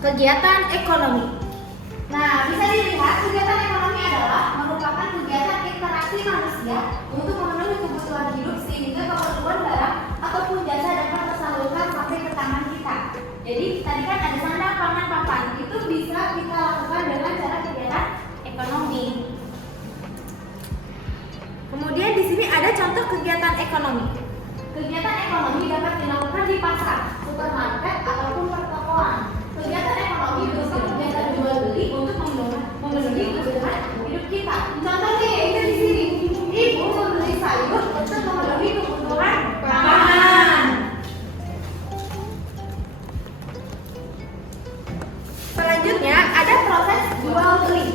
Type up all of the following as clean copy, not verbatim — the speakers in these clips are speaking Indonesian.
Kegiatan ekonomi. Nah, bisa dilihat kegiatan ekonomi adalah merupakan kegiatan interaksi manusia untuk memenuhi kebutuhan hidup sehingga keperluan barang ataupun jasa dapat tersalurkan sampai ke tangan kita. Jadi tadi kan ada sandang, pangan, papan. Itu bisa kita lakukan dengan cara kegiatan ekonomi. Kemudian di sini ada contoh kegiatan ekonomi. Kegiatan ekonomi dapat dilakukan di pasar, supermarket ataupun pertokoan. Kegiatan ekonomi berupa kegiatan jual beli untuk memenuhi kebutuhan hidup kita. Contohnya yaitu di sini, ibu membeli sayur untuk memenuhi kebutuhan pangan. Selanjutnya ada proses jual beli.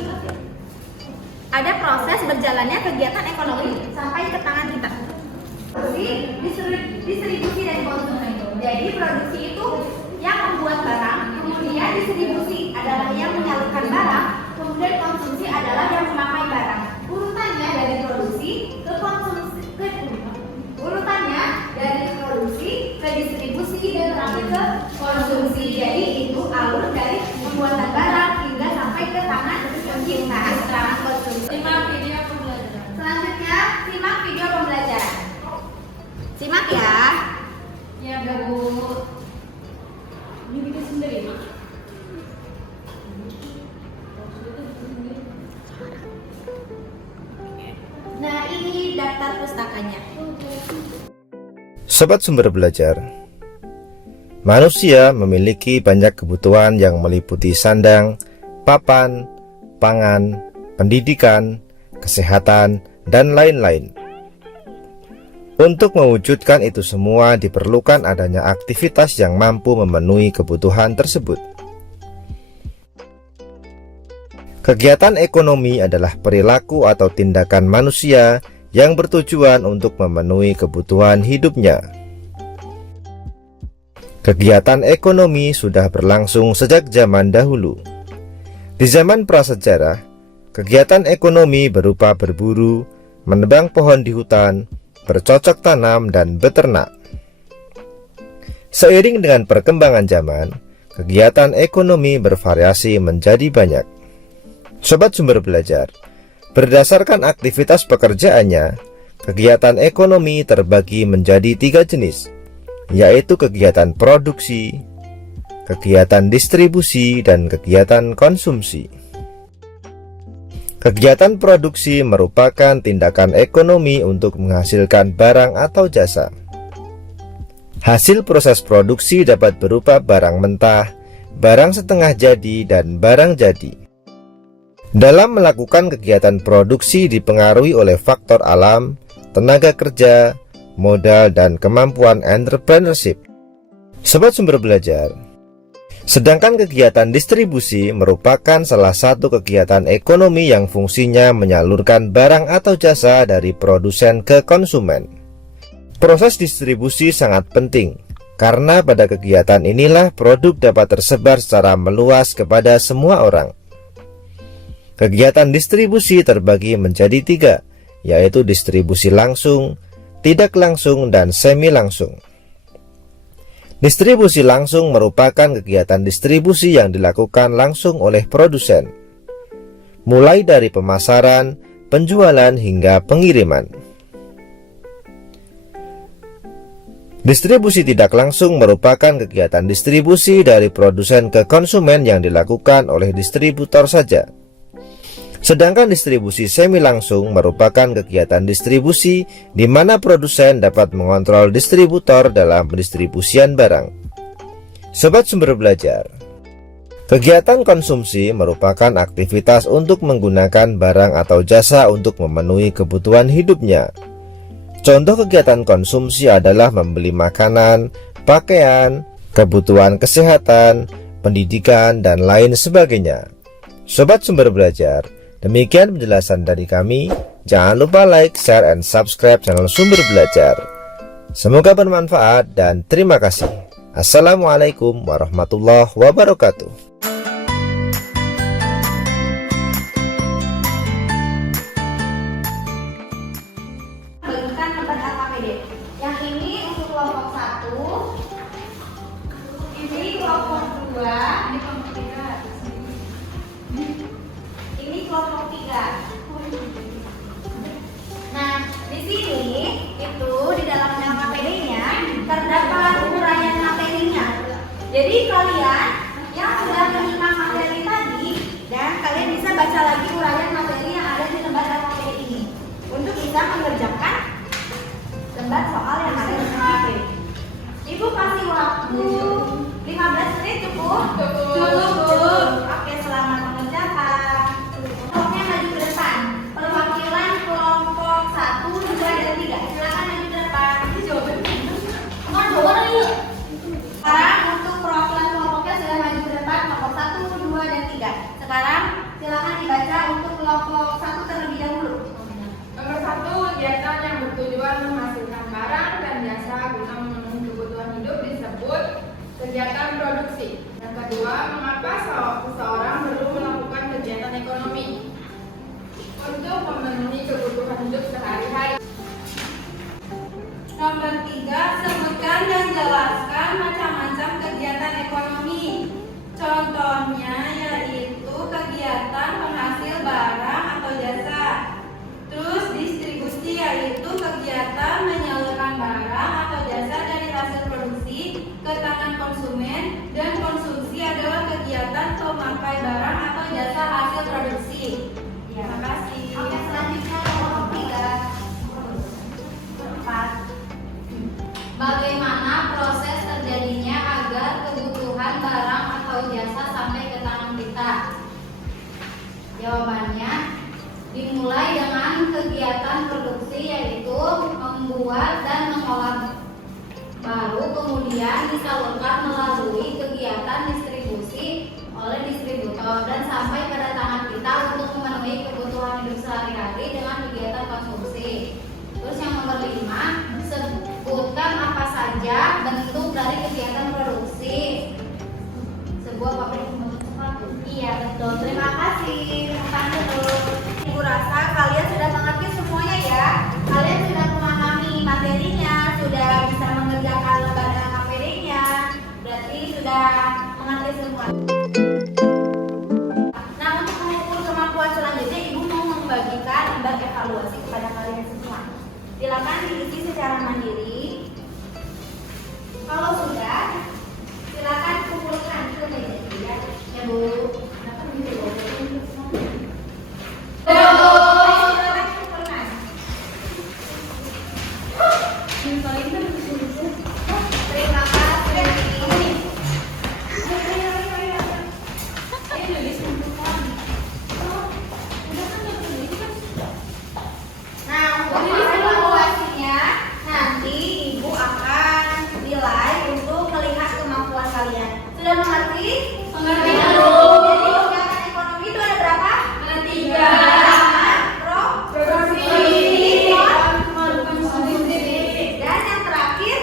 Ada proses berjalannya kegiatan ekonomi sampai ke tangan kita. Distribusi dan konsumsi. Jadi produksi itu yang membuat barang, kemudian distribusi adalah yang menyalurkan barang, kemudian konsumsi adalah yang memakai barang. Urutannya dari produksi ke distribusi dan terakhir ke konsumsi. Jadi itu alur dari pembuatan barang hingga sampai ke tangan kita, tangan konsumsi. Selanjutnya simak video pembelajaran. Simak ya. Ya Bu. Ini kita sendiri. Nah, ini daftar pustakanya. Sobat Sumber Belajar, manusia memiliki banyak kebutuhan yang meliputi sandang, papan, pangan, pendidikan, kesehatan, dan lain-lain. Untuk mewujudkan itu semua diperlukan adanya aktivitas yang mampu memenuhi kebutuhan tersebut. Kegiatan ekonomi adalah perilaku atau tindakan manusia yang bertujuan untuk memenuhi kebutuhan hidupnya. Kegiatan ekonomi sudah berlangsung sejak zaman dahulu. Di zaman prasejarah, kegiatan ekonomi berupa berburu, menebang pohon di hutan, bercocok tanam, dan beternak. Seiring dengan perkembangan zaman, kegiatan ekonomi bervariasi menjadi banyak. Sobat Sumber Belajar, berdasarkan aktivitas pekerjaannya, kegiatan ekonomi terbagi menjadi 3 jenis, yaitu kegiatan produksi, kegiatan distribusi, dan kegiatan konsumsi. Kegiatan produksi merupakan tindakan ekonomi untuk menghasilkan barang atau jasa. Hasil proses produksi dapat berupa barang mentah, barang setengah jadi, dan barang jadi. Dalam melakukan kegiatan produksi dipengaruhi oleh faktor alam, tenaga kerja, modal, dan kemampuan entrepreneurship. Sobat Sumber Belajar, sedangkan kegiatan distribusi merupakan salah satu kegiatan ekonomi yang fungsinya menyalurkan barang atau jasa dari produsen ke konsumen. Proses distribusi sangat penting, karena pada kegiatan inilah produk dapat tersebar secara meluas kepada semua orang. Kegiatan distribusi terbagi menjadi 3, yaitu distribusi langsung, tidak langsung, dan semi langsung. Distribusi langsung merupakan kegiatan distribusi yang dilakukan langsung oleh produsen, mulai dari pemasaran, penjualan, hingga pengiriman. Distribusi tidak langsung merupakan kegiatan distribusi dari produsen ke konsumen yang dilakukan oleh distributor saja. Sedangkan distribusi semi langsung merupakan kegiatan distribusi di mana produsen dapat mengontrol distributor dalam pendistribusian barang. Sobat Sumber Belajar, kegiatan konsumsi merupakan aktivitas untuk menggunakan barang atau jasa untuk memenuhi kebutuhan hidupnya. Contoh kegiatan konsumsi adalah membeli makanan, pakaian, kebutuhan kesehatan, pendidikan, dan lain sebagainya. Sobat Sumber Belajar, demikian penjelasan dari kami. Jangan lupa like, share, and subscribe channel Sumber Belajar. Semoga bermanfaat dan terima kasih. Assalamualaikum warahmatullahi wabarakatuh. Bagikan lembar AKPD. Yang ini untuk kelompok 1, ini kelompok 2, Cukup. Oke, selamat mengerjakan. Kelompoknya maju ke depan. Perwakilan kelompok 1, 2, dan 3. Silakan maju ke depan. Sekarang untuk perwakilan kelompoknya sudah maju ke depan, kelompok 1, 2, dan 3. Sekarang silakan dibaca untuk kelompok 1 terlebih dahulu. Nomor 1, kegiatan yang bertujuan menghasilkan barang dan jasa guna memenuhi kebutuhan hidup disebut kegiatan produksi. Yang kedua, mengapa seseorang perlu melakukan kegiatan ekonomi untuk memenuhi kebutuhan hidup sehari-hari. Nomor 3, sebutkan dan jelaskan macam-macam kegiatan ekonomi. Contohnya yaitu kegiatan penghasil barang atau jasa. Terus distribusi yaitu kegiatan menyalurkan barang atau jasa dari hasil produksi ke tangan konsumen, dan konsumsi adalah kegiatan pemakai barang atau jasa hasil produksi. Terima kasih. Oke, selanjutnya nomor 3. 4. Bagaimana proses terjadinya agar kebutuhan barang atau jasa sampai ke tangan kita? Jawabannya dimulai dengan kegiatan produksi yaitu membuat dan mengolah, baru kemudian disalurkan melalui kegiatan distribusi oleh distributor dan sampai pada tangan kita untuk memenuhi kebutuhan hidup sehari-hari dengan kegiatan konsumsi. Terus yang nomor 5, sebutkan apa saja bentuk dari kegiatan produksi sebuah pabrik pembentuk sepatu. Iya betul, terima kasih. Ibu rasa kalian sudah mengerti semuanya ya. Kalian sudah memahami materinya, sudah bisa mengerjakan lembaga KPD-nya. Berarti sudah mengerti semua. Nah, untuk mengukur kemampuan selanjutnya, Ibu mau membagikan lembar evaluasi kepada kalian semua. Silakan diisi secara mandiri. Kalau sudah, silakan kumpulkan ke meja ya Bu. Terima kasih. Nah, untuk evaluasinya nanti Ibu akan nilai untuk melihat kemampuan kalian. Sudah mengerti? Mengerti. Jadi kegiatan ekonomi itu ada berapa? Ada 3. Produksi, Konsumsi. dan yang terakhir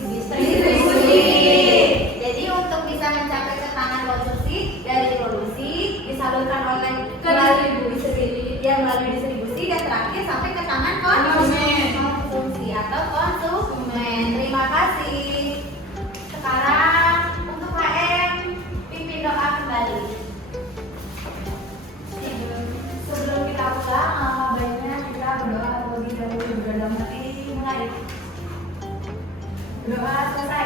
Distribusi. Jadi untuk bisa mencapai ke tangan konsumsi dari produksi disalurkan oleh melalui distribusi dan terakhir sampai ke tangan konsumsi atau konsumen. Terima kasih. Sekarang untuk HM pimpin doa kembali. Sebelum kita pulang, baiknya kita berdoa terlebih dahulu. Berdoa mulai. Doa selesai.